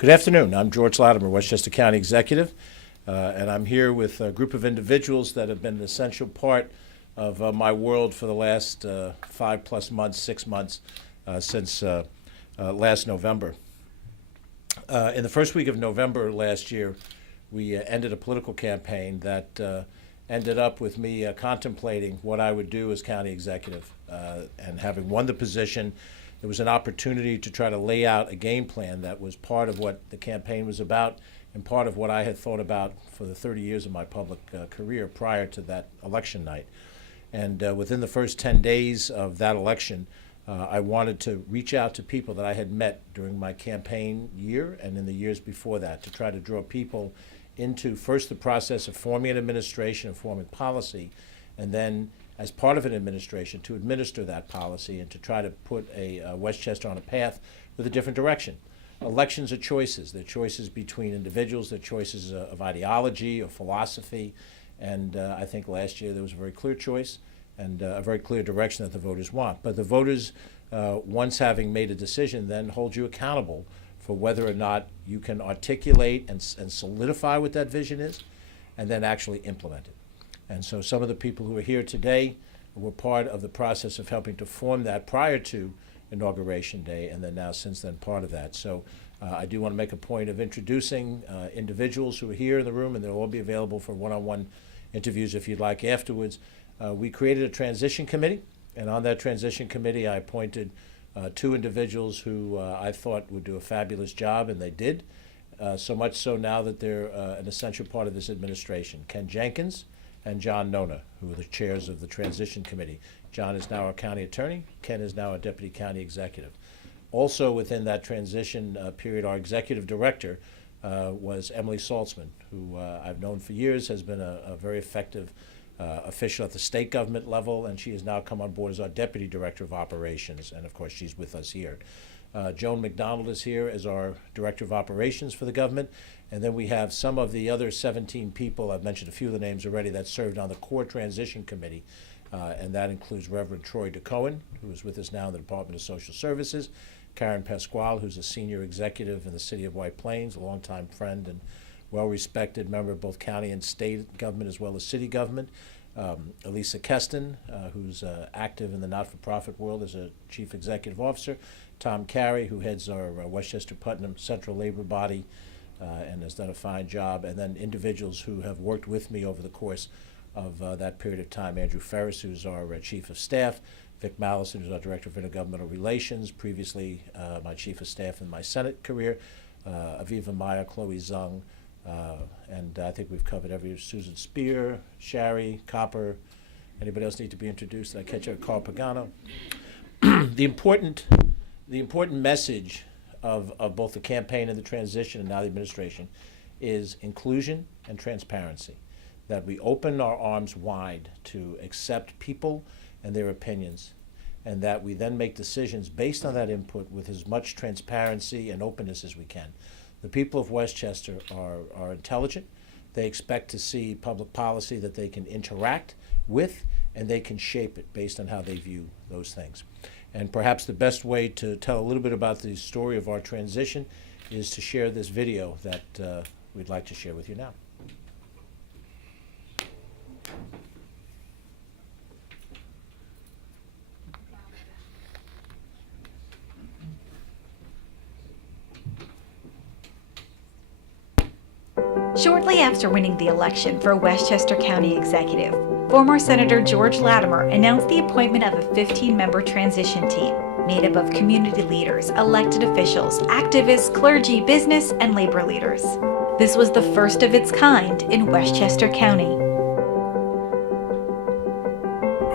Good afternoon. I'm George Latimer, Westchester County Executive, and I'm here with a group of individuals that have been an essential part of my world for the last 5+ months, 6 months, since last November. In the first week of November last year, we ended a political campaign that ended up with me contemplating what I would do as county executive. And having won the position, it was an opportunity to try to lay out a game plan that was part of what the campaign was about and part of what I had thought about for the 30 years of my public career prior to that election night. And within the first 10 days of that election, I wanted to reach out to people that I had met during my campaign year and in the years before that to try to draw people into first the process of forming an administration and forming policy, and then as part of an administration to administer that policy and to try to put a Westchester on a path with a different direction. Elections are choices. They're choices between individuals. They're choices of ideology or philosophy. And I think last year there was a very clear choice and a very clear direction that the voters want. But the voters, once having made a decision, then hold you accountable for whether or not you can articulate and solidify what that vision is and then actually implement it. And so some of the people who are here today were part of the process of helping to form that prior to Inauguration Day, and then now since then part of that. So I do want to make a point of introducing individuals who are here in the room, and they'll all be available for one-on-one interviews if you'd like afterwards. We created a transition committee, and on that transition committee I appointed 2 individuals who I thought would do a fabulous job, and they did, so much so now that they're an essential part of this administration. Ken Jenkins and John Nonna, who are the chairs of the Transition Committee. John is now our county attorney. Ken is now our deputy county executive. Also within that transition period, our executive director was Emily Saltzman, who I've known for years, has been a very effective official at the state government level, and she has now come on board as our deputy director of operations, and of course she's with us here. Joan McDonald is here as our director of operations for the government. And then we have some of the other 17 people, I've mentioned a few of the names already, that served on the core transition committee. And that includes Reverend Troy DeCohen, who is with us now in the Department of Social Services, Karen Pasquale, who's a senior executive in the city of White Plains, a longtime friend and well-respected member of both county and state government as well as city government. Elisa Keston, who's active in the not-for-profit world as a chief executive officer. Tom Carey, who heads our Westchester Putnam Central Labor Body and has done a fine job. And then individuals who have worked with me over the course of that period of time. Andrew Ferris, who's our chief of staff. Vic Mallison, who's our director of intergovernmental relations. Previously, my chief of staff in my Senate career. Aviva Meyer, Chloe Zung. And I think we've covered Susan Spear, Shari, Copper. Anybody else need to be introduced? Did I catch up? Carl Pagano. The important message of both the campaign and the transition and now the administration is inclusion and transparency. That we open our arms wide to accept people and their opinions, and that we then make decisions based on that input with as much transparency and openness as we can. The people of Westchester are intelligent. They expect to see public policy that they can interact with, and they can shape it based on how they view those things. And perhaps the best way to tell a little bit about the story of our transition is to share this video that we'd like to share with you now. Shortly after winning the election for Westchester County Executive, former Senator George Latimer announced the appointment of a 15-member transition team made up of community leaders, elected officials, activists, clergy, business, and labor leaders. This was the first of its kind in Westchester County.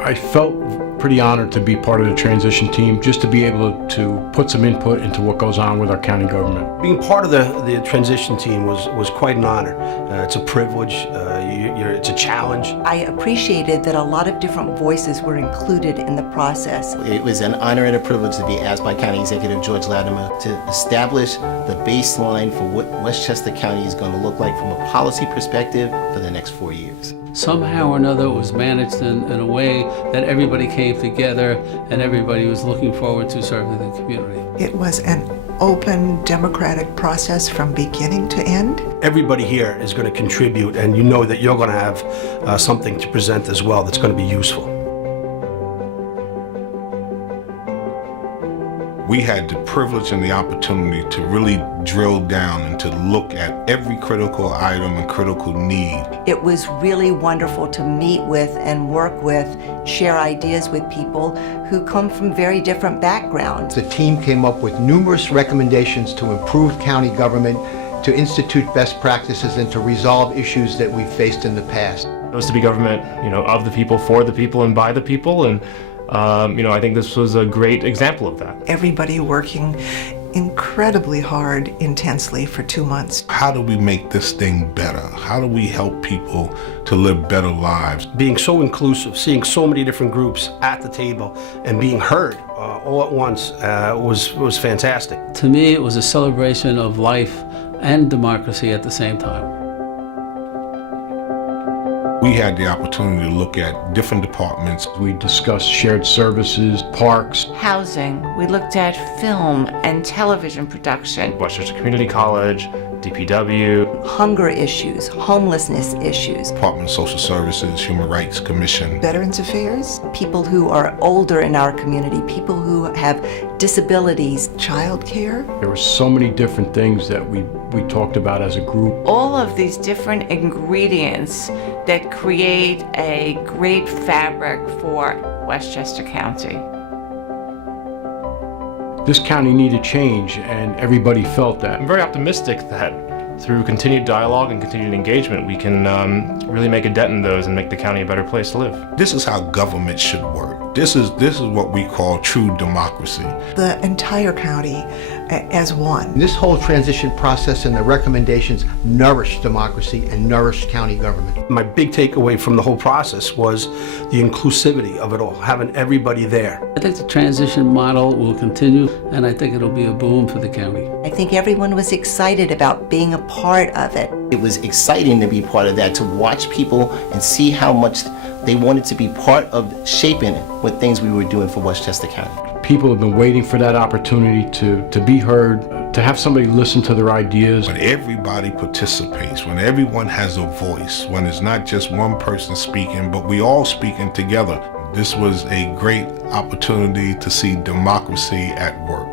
I felt pretty honored to be part of the transition team, just to be able to put some input into what goes on with our county government. Being part of the transition team was quite an honor. It's a privilege, it's a challenge. I appreciated that a lot of different voices were included in the process. It was an honor and a privilege to be asked by County Executive George Latimer to establish the baseline for what Westchester County is going to look like from a policy perspective for the next 4 years. Somehow or another it was managed in a way that everybody came together and everybody was looking forward to serving the community. It was an open democratic process from beginning to end. Everybody here is going to contribute, and you know that you're going to have something to present as well that's going to be useful. We had the privilege and the opportunity to really drill down and to look at every critical item and critical need. It was really wonderful to meet with and work with, share ideas with people who come from very different backgrounds. The team came up with numerous recommendations to improve county government, to institute best practices, and to resolve issues that we've faced in the past. It was to be government, of the people, for the people, and by the people, and I think this was a great example of that. Everybody working incredibly hard, intensely for 2 months. How do we make this thing better? How do we help people to live better lives? Being so inclusive, seeing so many different groups at the table and being heard all at once was fantastic. To me, it was a celebration of life and democracy at the same time. We had the opportunity to look at different departments. We discussed shared services, parks, housing. We looked at film and television production. Westchester Community College, DPW. Hunger issues, homelessness issues. Department of Social Services, Human Rights Commission. Veterans Affairs. People who are older in our community, people who have disabilities. Child care. There were so many different things that we talked about as a group. All of these different ingredients that create a great fabric for Westchester County. This county needed change, and everybody felt that. I'm very optimistic that through continued dialogue and continued engagement, we can really make a dent in those and make the county a better place to live. This is how government should work. This is what we call true democracy. The entire county as one. This whole transition process and the recommendations nourished democracy and nourished county government. My big takeaway from the whole process was the inclusivity of it all, having everybody there. I think the transition model will continue, and I think it'll be a boom for the county. I think everyone was excited about being a part of it. It was exciting to be part of that, to watch people and see how much they wanted to be part of shaping what things we were doing for Westchester County. People have been waiting for that opportunity to be heard, to have somebody listen to their ideas. When everybody participates, when everyone has a voice, when it's not just one person speaking, but we all speaking together, this was a great opportunity to see democracy at work.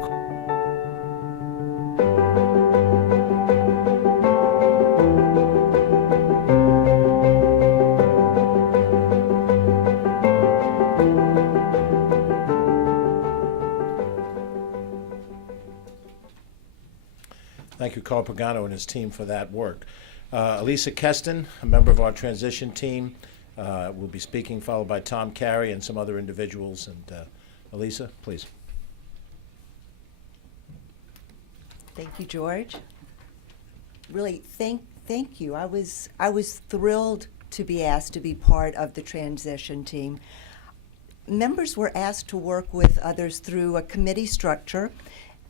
Thank you, Carl Pagano and his team for that work. Elisa Keston, a member of our transition team, will be speaking, followed by Tom Carey and some other individuals. And Elisa, please. Thank you, George. Really, thank you. I was thrilled to be asked to be part of the transition team. Members were asked to work with others through a committee structure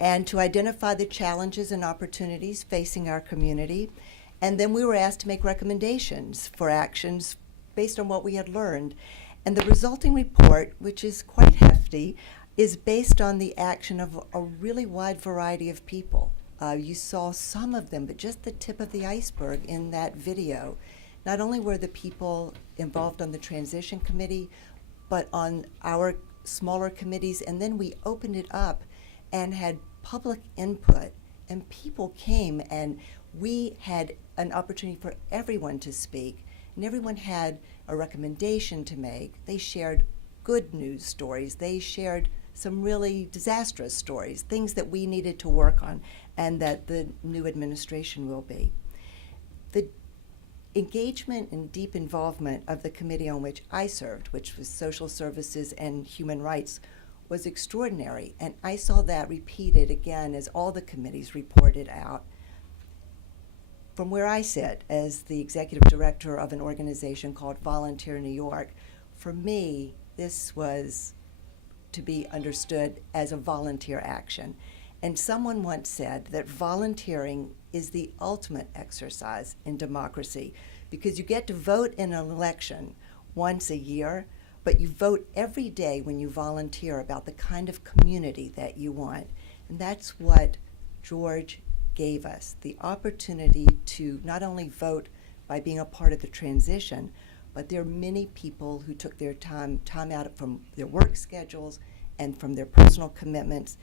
and to identify the challenges and opportunities facing our community. And then we were asked to make recommendations for actions based on what we had learned. And the resulting report, which is quite hefty, is based on the action of a really wide variety of people. You saw some of them, but just the tip of the iceberg in that video. Not only were the people involved on the transition committee, but on our smaller committees, and then we opened it up and had public input, and people came, and we had an opportunity for everyone to speak, and everyone had a recommendation to make. They shared good news stories. They shared some really disastrous stories, things that we needed to work on and that the new administration will be. The engagement and deep involvement of the committee on which I served, which was Social Services and Human Rights, was extraordinary, and I saw that repeated again as all the committees reported out. From where I sit as the executive director of an organization called Volunteer New York, for me, this was to be understood as a volunteer action. And someone once said that volunteering is the ultimate exercise in democracy, because you get to vote in an election once a year, but you vote every day when you volunteer about the kind of community that you want. And that's what George gave us, the opportunity to not only vote by being a part of the transition, but there are many people who took their time out from their work schedules and from their personal commitments.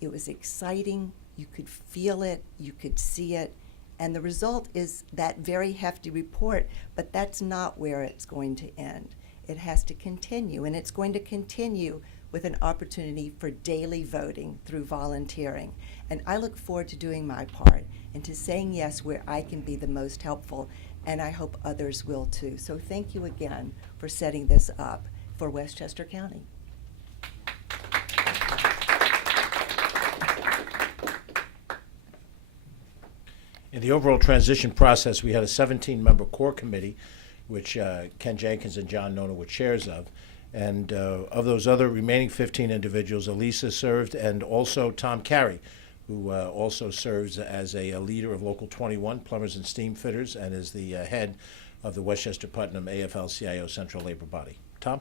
It was exciting. You could feel it. You could see it. And the result is that very hefty report, but that's not where it's going to end. It has to continue, and it's going to continue with an opportunity for daily voting through volunteering. And I look forward to doing my part and to saying yes where I can be the most helpful, and I hope others will too. So thank you again for setting this up for Westchester County. In the overall transition process, we had a 17-member core committee, which Ken Jenkins and John Nonna were chairs of. And of those other remaining 15 individuals, Elisa served, and also Tom Carey, who also serves as a leader of Local 21, Plumbers and Steam Fitters, and is the head of the Westchester Putnam AFL-CIO Central Labor Body. Tom?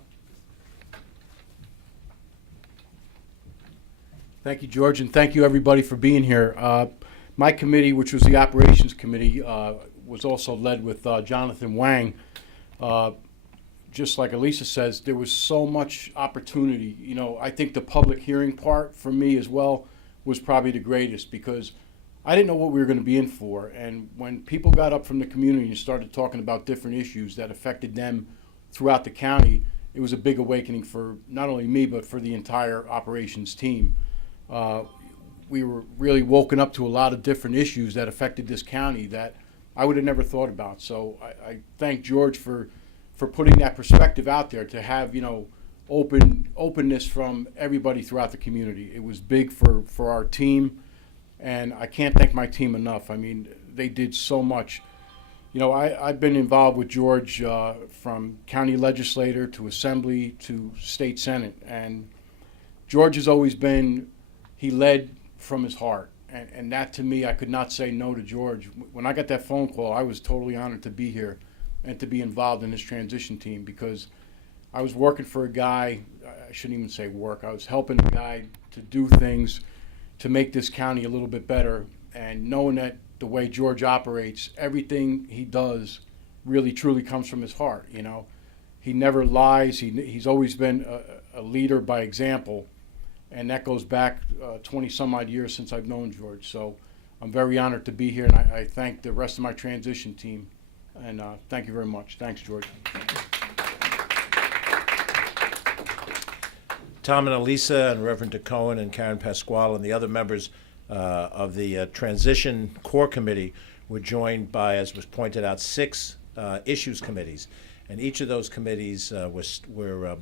Thank you, George, and thank you, everybody, for being here. My committee, which was the Operations Committee, was also led with Jonathan Wang. Just like Elisa says, there was so much opportunity. You know, I think the public hearing part for me as well was probably the greatest, because I didn't know what we were going to be in for. And when people got up from the community and started talking about different issues that affected them throughout the county, it was a big awakening for not only me, but for the entire operations team. We were really woken up to a lot of different issues that affected this county that I would have never thought about. So I thank George for putting that perspective out there, to have, you know, openness from everybody throughout the community. It was big for our team, and I can't thank my team enough. I mean, they did so much. You know, I've been involved with George from county legislator to assembly to state senate, and George has always been, he led from his heart, and that to me, I could not say no to George. When I got that phone call, I was totally honored to be here and to be involved in this transition team, because I was working for a guy, I shouldn't even say work, I was helping a guy to do things to make this county a little bit better, and knowing that the way George operates, everything he does really truly comes from his heart. You know, he never lies. He's always been a leader by example, and that goes back 20 some odd years since I've known George. So I'm very honored to be here, and I thank the rest of my transition team, and thank you very much. Thanks, George. Tom and Elisa and Reverend DeCohen and Karen Pasquale and the other members of the Transition Core Committee were joined by, as was pointed out, 6 issues committees. And each of those committees were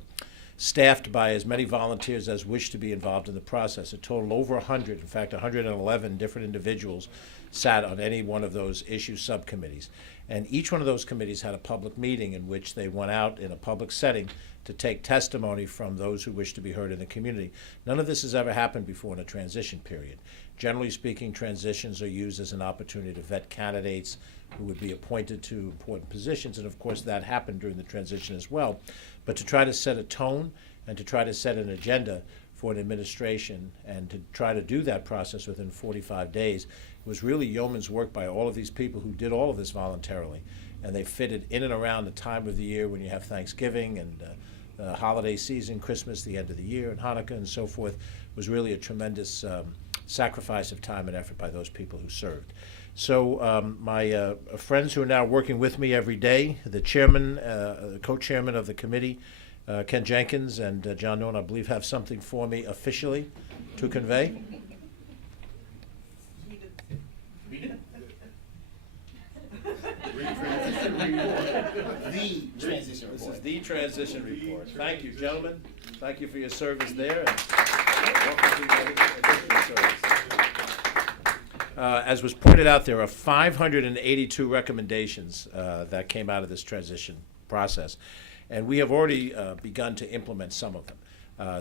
staffed by as many volunteers as wished to be involved in the process. A total over 100, in fact 111 different individuals sat on any one of those issue subcommittees. And each one of those committees had a public meeting in which they went out in a public setting to take testimony from those who wish to be heard in the community. None of this has ever happened before in a transition period. Generally speaking, transitions are used as an opportunity to vet candidates who would be appointed to important positions, and of course that happened during the transition as well. But to try to set a tone and to try to set an agenda for an administration and to try to do that process within 45 days was really yeoman's work by all of these people who did all of this voluntarily. And they fitted in and around the time of the year when you have Thanksgiving and the holiday season, Christmas, the end of the year, and Hanukkah and so forth. Was really a tremendous sacrifice of time and effort by those people who served. So my friends who are now working with me every day, the chairman, co-chairman of the committee, Ken Jenkins and John Nonna, I believe have something for me officially to convey. The transition report. This is the transition report. Thank you, gentlemen. Thank you for your service there. And welcome to your additional service. As was pointed out, there are 582 recommendations that came out of this transition process. And we have already begun to implement some of them.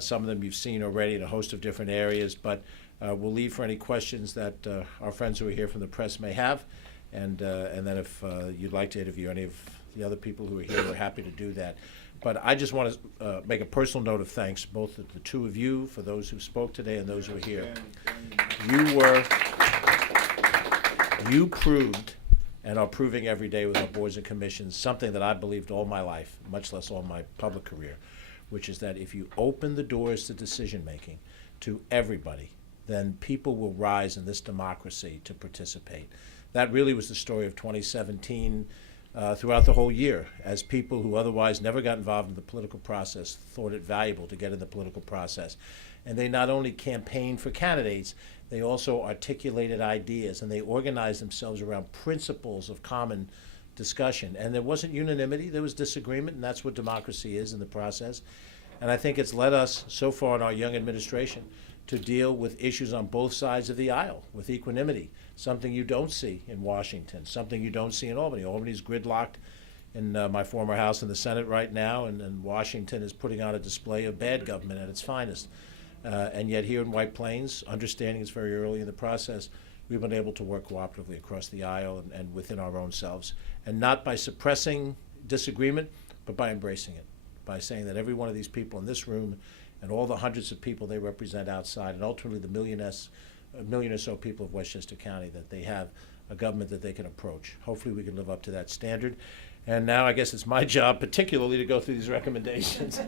Some of them you've seen already in a host of different areas, but we'll leave for any questions that our friends who are here from the press may have. And then if you'd like to interview any of the other people who are here, we're happy to do that. But I just want to make a personal note of thanks, both to the two of you, for those who spoke today and those who are here. You were you proved and are proving every day with our boards and commissions something that I believed all my life, much less all my public career, which is that if you open the doors to decision-making to everybody, then people will rise in this democracy to participate. That really was the story of 2017 throughout the whole year, as people who otherwise never got involved in the political process thought it valuable to get in the political process. And they not only campaigned for candidates, they also articulated ideas, and they organized themselves around principles of common discussion. And there wasn't unanimity, there was disagreement, and that's what democracy is in the process. And I think it's led us so far in our young administration to deal with issues on both sides of the aisle with equanimity, something you don't see in Washington, something you don't see in Albany. Albany's gridlocked in my former House in the Senate right now, and Washington is putting on a display of bad government at its finest. And yet here in White Plains, understanding it's very early in the process, we've been able to work cooperatively across the aisle and within our own selves, and not by suppressing disagreement, but by embracing it, by saying that every one of these people in this room and all the hundreds of people they represent outside, and ultimately the million or so people of Westchester County, that they have a government that they can approach. Hopefully we can live up to that standard. And now I guess it's my job particularly to go through these recommendations,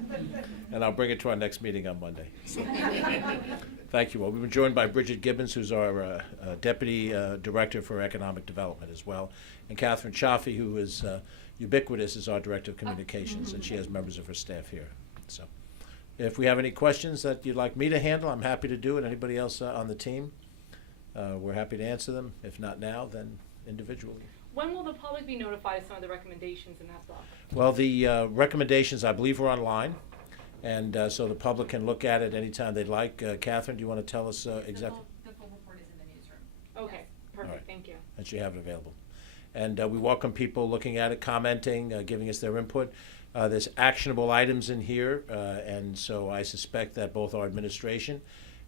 and I'll bring it to our next meeting on Monday. So, thank you all. We've been joined by Bridget Gibbons, who's our Deputy Director for Economic Development as well, and Catherine Chaffee, who is ubiquitous as our Director of Communications, and she has members of her staff here. So if we have any questions that you'd like me to handle, I'm happy to do it. Anybody else on the team, we're happy to answer them. If not now, then individually. When will the public be notified of some of the recommendations in that book? Well, the recommendations, I believe, are online, and so the public can look at it anytime they'd like. Catherine, do you want to tell us exactly? The full report is in the newsroom. Okay, perfect, Right. Thank you. And you have it available. And we welcome people looking at it, commenting, giving us their input. There's actionable items in here, and so I suspect that both our administration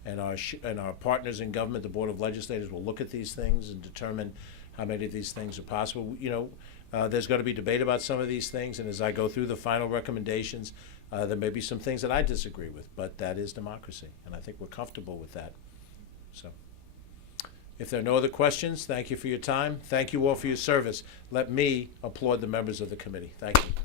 and our partners in government, the Board of Legislators, will look at these things and determine how many of these things are possible. You know, there's going to be debate about some of these things, and as I go through the final recommendations, there may be some things that I disagree with, but that is democracy, and I think we're comfortable with that. So, if there are no other questions, thank you for your time. Thank you all for your service. Let me applaud the members of the committee. Thank you.